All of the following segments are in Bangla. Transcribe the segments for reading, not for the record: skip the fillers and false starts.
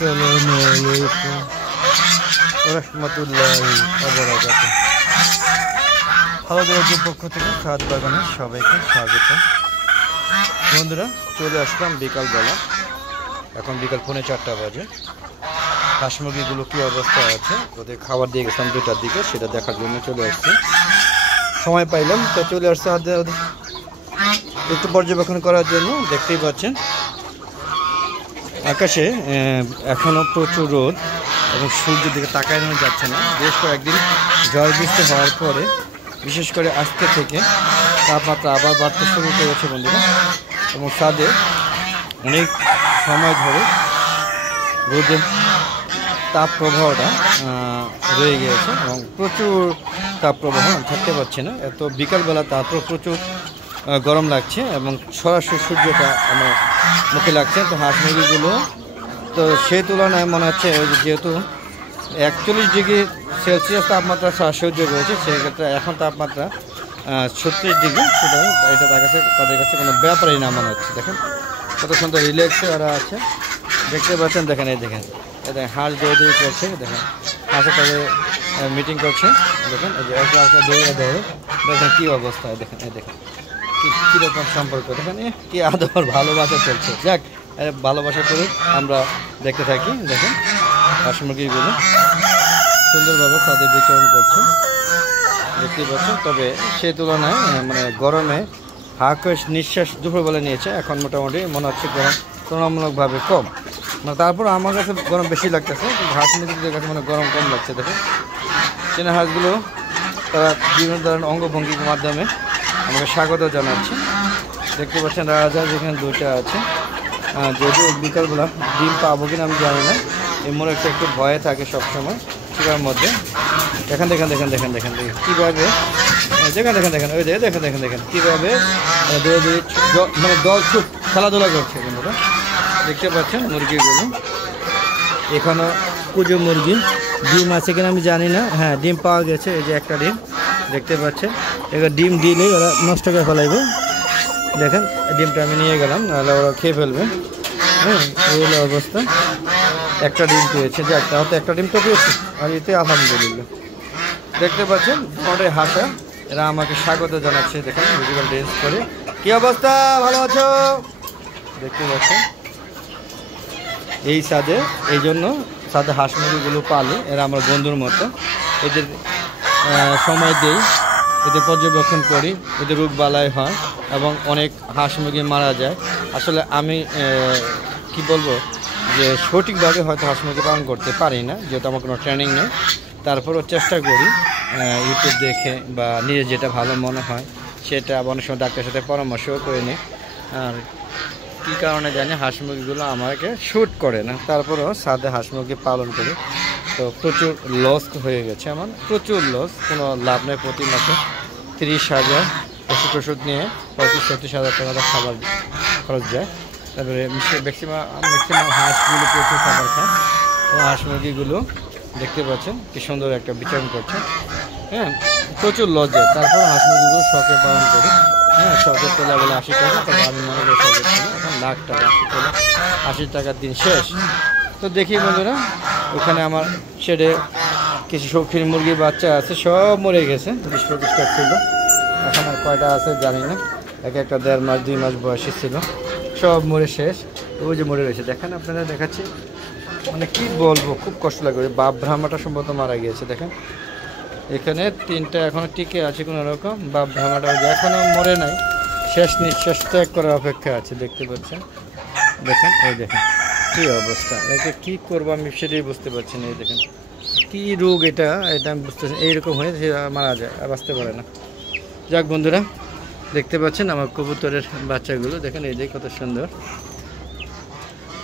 আসসালামু আলাইকুম রাহমাতুল্লাহি ওয়া বারাকাতুহু। আমাদের পক্ষ থেকে ছাদ বাগানে সবাইকে স্বাগত। বন্ধুরা, চলে আসলাম বিকালবেলা। এখন বিকাল 4:30 বাজে। হাঁস মুরগিগুলো কী অবস্থা আছে, ওদের খাবার দিয়ে গেছিলাম 2টার দিকে, সেটা দেখার জন্য চলে আসছি। সময় পাইলাম তো চলে আসছে ওদের একটু পর্যবেক্ষণ করার জন্য। দেখতেই পাচ্ছেন আকাশে এখনও প্রচুর রোদ এবং সূর্যের দিকে তাকানো যাচ্ছে না। বেশ কয়েকদিন ঝড় বৃষ্টি হওয়ার পরে বিশেষ করে আজকে থেকে তাপমাত্রা আবার বাড়তে শুরু করেছে বন্ধুরা, এবং ছাদে অনেক সময় ধরে রোদের তাপ প্রবাহটা রয়ে গিয়েছে এবং প্রচুর তাপ প্রবাহ থাকতে পারছে না। এত বিকালবেলা তারপর প্রচুর গরম লাগছে এবং সরাসরি সূর্যটা আমার মুখে লাগছে। তো হাঁস মুরগিগুলো তো সেই তুলনায় মনে হচ্ছে যেহেতু 41 ডিগ্রি সেলসিয়াস তাপমাত্রা সহ্য করেছে, সেক্ষেত্রে এখন তাপমাত্রা 36 ডিগ্রি, সুতরাং এটা তাদের কাছে কোনো ব্যাপারই না মনে হচ্ছে। দেখেন কত সুন্দর রিল্যাক্সে ওরা আছে, দেখতে পাচ্ছেন। দেখেন এই দেখেন হাঁস দৌড়ি করছে, দেখেন হাঁসে তাদের মিটিং করছে। দেখেন এই যে দৌড়ে দেখেন কী অবস্থা, দেখেন এই দেখেন কীরকম সম্পর্ক, দেখেন কি আদর ভালোবাসা চলছে। যাক, ভালোবাসা করে আমরা দেখতে থাকি। দেখেন হাঁস মুরগিগুলো সুন্দরভাবে তাদের বিচরণ করছে, দেখতে পাচ্ছেন। তবে সেই তুলনায় মানে গরমে হাঁক নিঃশ্বাস দুপুরবেলা নিয়েছে, এখন মোটামুটি মনে হচ্ছে গরম তুলনামূলকভাবে কম। মানে তারপর আমার কাছে গরম বেশি লাগতেছে, কিন্তু হাঁস মুরগিদের কাছে মানে গরম কম লাগছে। দেখেন চীনা হাঁসগুলো তারা বিভিন্ন ধরনের অঙ্গভঙ্গির মাধ্যমে আমাকে স্বাগত জানাচ্ছে। দেখতে পাচ্ছেন রাজা যেখানে 2টা আছে। যদিও বিকালবেলা ডিম পাবো কিনা আমি জানি না, এমন একটু ভয়ে থাকে সবসময় চিকার মধ্যে। দেখেন দেখেন দেখেন দেখেন দেখেন দেখেন কীভাবে দেখেন দেখেন দেখেন ওই দেখেন দেখেন দেখেন কীভাবে মানে দল খুব খেলাধুলা করছে বন্ধুরা। দেখতে পাচ্ছেন মুরগিগুলো এখনও কুজো মুরগি। ডিম আছে কিনা আমি জানি না। হ্যাঁ, ডিম পাওয়া গেছে, এই যে একটা ডিম দেখতে পাচ্ছেন। এবার ডিম দিলেই ওরা নষ্ট করে ফেলাইবে। দেখেন ডিমটা আমি নিয়ে গেলাম, নাহলে ওরা খেয়ে ফেলবে। হ্যাঁ, এই হলো অবস্থা। একটা ডিম পেয়েছে, যাক তাও তো একটা ডিম তো পেয়েছে, আর এতে আলহামদুলিল্লাহ। দেখতে পাচ্ছেন ওদের হাসা, এরা আমাকে স্বাগত জানাচ্ছে। দেখেন মিউজিক্যাল ড্যান্স করে। কী অবস্থা, ভালো আছো? দেখতে পাচ্ছেন এই ছাদে, এই জন্য ছাদে হাঁস মুরগিগুলো পালে, এরা আমার বন্ধুর মতো। এদের সময় দেই, এদের পর্যবেক্ষণ করি, এদের রোগ বালাই হয় এবং অনেক হাঁস মুরগি মারা যায়। আসলে আমি কি বলবো যে সঠিকভাবে হয়তো হাঁস মুরগি পালন করতে পারি না, যেহেতু আমার কোনো ট্রেনিং নেই। তারপরও চেষ্টা করি ইউটিউব দেখে বা নিজে যেটা ভালো মনে হয় সেটা অনেক সময় ডাক্তারের সাথে পরামর্শও করে নিই। আর কী কারণে জানি হাঁস মুরগিগুলো আমাকে শ্যুট করে না, তারপরেও ছাদে হাঁস মুরগি পালন করি। তো প্রচুর লস হয়ে গেছে আমার, প্রচুর লস, কোনো লাভ নেই। প্রতি মাসে 30,000 ওষুধ নিয়ে 35-36 হাজার টাকা খাবার খরচ যায়। তারপরে ম্যাক্সিমাম হাঁসগুলো প্রচুর খাবার খায়। তো হাঁস মুরগিগুলো দেখতে পাচ্ছেন কি সুন্দর একটা বিচরণ করছে। হ্যাঁ, প্রচুর লস যায়। তারপর হাঁস মুরগিগুলো শখে পালন করি। হ্যাঁ, শখের তোলা বলে 80 টাকা, তবে আমি মনে করি শখের তোলা এখন লাখ টাকা, 80 টাকার দিন শেষ। তো দেখি বন্ধুরা, ওখানে আমার শেডে কিছু শৌখিন মুরগির বাচ্চা আছে, সব মরে গেছে। 20-25টা ছিল, এখন আর কয়টা আছে জানি না। একটা 1.5 মাস 2 মাস বয়সী ছিল, সব মরে শেষ। ওই যে মরে রয়েছে, দেখেন আপনারা দেখাচ্ছি। মানে কি বলবো, খুব কষ্ট লাগে। বাপ ব্রাহ্মাটা সম্ভবত মারা গিয়েছে। দেখেন এখানে 3টা এখনও টিকে আছে কোনো রকম। বাপ ব্রাহ্মাটা এখনও মরে নাই, শেষ নিঃশ্বাস ত্যাগ করার অপেক্ষা আছে। দেখতে পাচ্ছেন, দেখেন এই দেখেন কী অবস্থা। একে কী করবো আমি সেটাই বুঝতে পারছি না। এই দেখেন কী রোগ এটা আমি বুঝতে পারছি। এইরকম হয়ে মারা যায়, আর বাঁচতে পারে না। যাক বন্ধুরা, দেখতে পাচ্ছেন আমার কবুতরের বাচ্চাগুলো, দেখেন এই যে কত সুন্দর।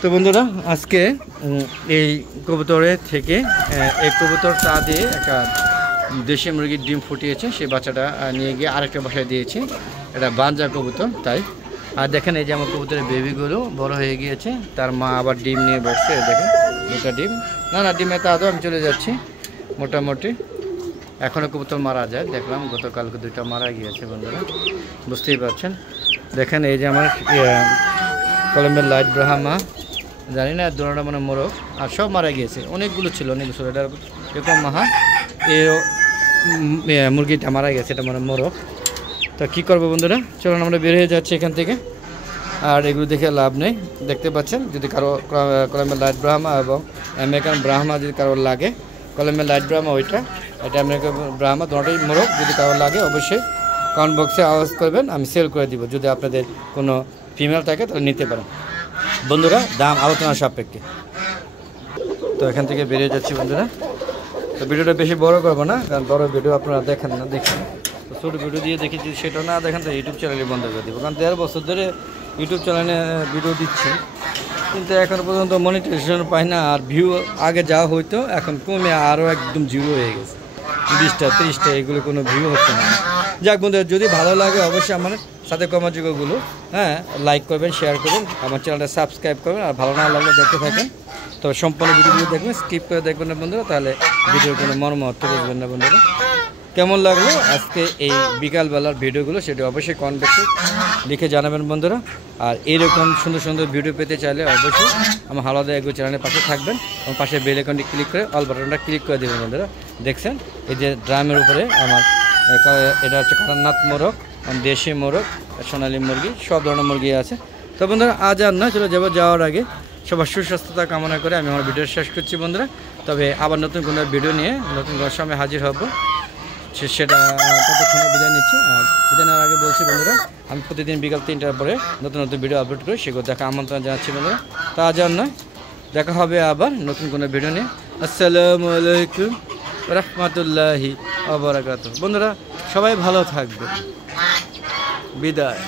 তো বন্ধুরা, আজকে এই কবুতরের থেকে এই কবুতর তা দিয়ে একটা দেশি মুরগির ডিম ফুটিয়েছে, সেই বাচ্চাটা নিয়ে গিয়ে আরেকটা বাসায় দিয়েছি। এটা বাঞ্জা কবুতর তাই। আর দেখেন এই যে আমার কবুতরের বেবিগুলো বড় হয়ে গিয়েছে, তার মা আবার ডিম নিয়ে বসছে। দেখেন 2টা ডিম, না ডিমে তা আদৌ আমি চলে যাচ্ছি। মোটামুটি এখনও কবুতর মারা যায়, দেখলাম গতকালকে 2টা মারা গিয়েছে বন্ধুরা, বুঝতেই পারছেন। দেখেন এই যে আমার কলমের লাইট ব্রাহ্মা জানি না, দুটোটা মানে মোরগ, আর সব মারা গিয়েছে, অনেকগুলো ছিল, অনেকগুলো ছিল। এটা এরকম মাহা এও মুরগিটা মারা গেছে, এটা মানে মোরগ। তো কী করবো বন্ধুরা, চলুন আমরা বের হয়ে যাচ্ছি এখান থেকে। আর এগুলো দেখে লাভ নেই, দেখতে পাচ্ছেন। যদি কারো কলমের লাইট ব্রাহ্মা এবং আমেরিকান ব্রাহ্মা যদি কারো লাগে, কলমের লাইট ব্রাহ্মা ওইটা, এটা আমেরিকান ব্রাহ্মা, দুটোই মোরগ। যদি কারো লাগে অবশ্যই কমেন্ট বক্সে আওয়াজ করবেন, আমি সেল করে দিব। যদি আপনাদের কোনো ফিমেল থাকে তাহলে নিতে পারেন বন্ধুরা, দাম আলোচনা সাপেক্ষে। তো এখান থেকে বেরিয়ে যাচ্ছি বন্ধুরা। তো ভিডিওটা বেশি বড় করবো না, কারণ বড় ভিডিও আপনারা দেখেন না, দেখেন। তো ছোটো ভিডিও দিয়ে দেখি, যদি সেটা না দেখেন তো ইউটিউব চ্যানেলে বন্ধ করে দেবো। কারণ 1.5 বছর ধরে ইউটিউব চ্যানেলে ভিডিও দিচ্ছি, কিন্তু এখনও পর্যন্ত মনিটাইজেশন পাই না। আর ভিউ আগে যা হইতো এখন কমে আরও একদম জিরো হয়ে গেছে, 20টা 30টা, এগুলো কোনো ভিউ হচ্ছে না। যাক বন্ধুরা, যদি ভালো লাগে অবশ্যই আমার সাথে কর্মযোগ্যগুলো লাইক করবেন, শেয়ার করবেন, আমার চ্যানেলটা সাবস্ক্রাইব করবেন। আর ভালো না লাগলে দেখতে থাকেন, তো সম্পূর্ণ ভিডিওগুলো দেখবেন, স্কিপ করে দেখবেন না বন্ধুরা, তাহলে ভিডিওর কোনো মর্মার্থ বুঝবেন না বন্ধুরা। কেমন লাগলো আজকে এই বিকালবেলার ভিডিওগুলো, সেটা অবশ্যই কমেন্ট বক্সে লিখে জানাবেন বন্ধুরা। আর এইরকম সুন্দর সুন্দর ভিডিও পেতে চাইলে অবশ্যই আমার হালাদা এগো চ্যানেলের পাশে থাকবেন এবং পাশে বেল আইকনটি ক্লিক করে অল বাটনটা ক্লিক করে দেবেন বন্ধুরা। দেখছেন এই যে ড্রামের উপরে আমার, এটা হচ্ছে কাদারনাথ মোরগ, দেশি মোরগ, সোনালী মুরগি, সব ধরনের মুরগি আছে। তো বন্ধুরা আজ আর নয়, চলে যাওয়ার আগে সবার সুস্বাস্থ্যতা কামনা করে আমি আমার ভিডিও শেষ করছি বন্ধুরা। তবে আবার নতুন কোনো ভিডিও নিয়ে নতুন কোনো সময় হাজির হব, সেটা ততক্ষণে বিদায় নিচ্ছি। আর বিদায় নেওয়ার আগে বলছি বন্ধুরা, আমি প্রতিদিন বিকাল 3টার পরে নতুন নতুন ভিডিও আপলোড করি, সেগুলো দেখা আমন্ত্রণ জানাচ্ছি বন্ধুরা। তা আজ আর নয়, দেখা হবে আবার নতুন কোনো ভিডিও নিয়ে। আসসালামু আলাইকুম রাহমাতুল্লাহি ওয়া বারাকাতুহু। বন্ধুরা সবাই ভালো থাকবে, বিদায়।